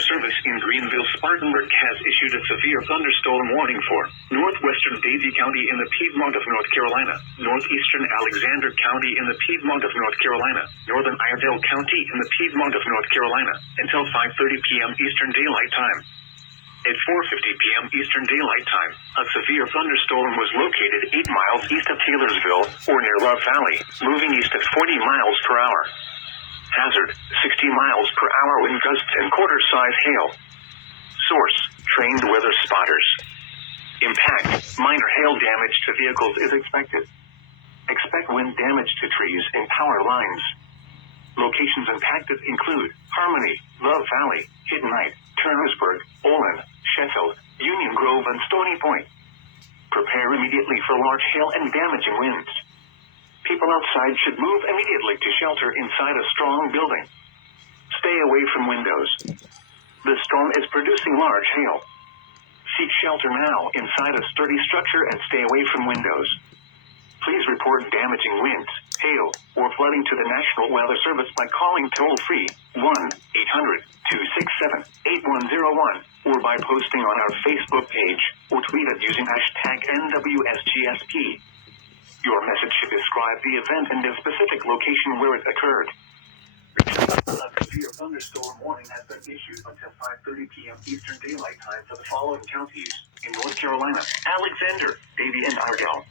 Weather Service in Greenville-Spartanburg has issued a severe thunderstorm warning for northwestern Daisy County in the Piedmont of North Carolina, northeastern Alexander County in the Piedmont of North Carolina, northern Iredell County in the Piedmont of North Carolina, until 5:30 p.m. Eastern Daylight Time. At 4:50 p.m. Eastern Daylight Time, a severe thunderstorm was located 8 miles east of Taylorsville, or near Love Valley, moving east at 40 miles per hour. Hazard, 60 miles per hour wind gusts and quarter-size hail. Source, trained weather spotters. Impact, minor hail damage to vehicles is expected. Expect wind damage to trees and power lines. Locations impacted include Harmony, Love Valley, Hiddenite, Turnersburg, Olin, Sheffield, Union Grove, and Stony Point. Prepare immediately for large hail and damaging winds. People outside should move immediately to shelter inside a strong building. Stay away from windows. The storm is producing large hail. Seek shelter now inside a sturdy structure and stay away from windows. Please report damaging winds, hail, or flooding to the National Weather Service by calling toll-free 1-800-267-8101 or by posting on our Facebook page or tweet it using hashtag NWSGSP. Your message should describe the event and the specific location where it occurred. A severe thunderstorm warning has been issued until 5:30 p.m. Eastern Daylight Time for the following counties in North Carolina: Alexander, Davie, and Iredell.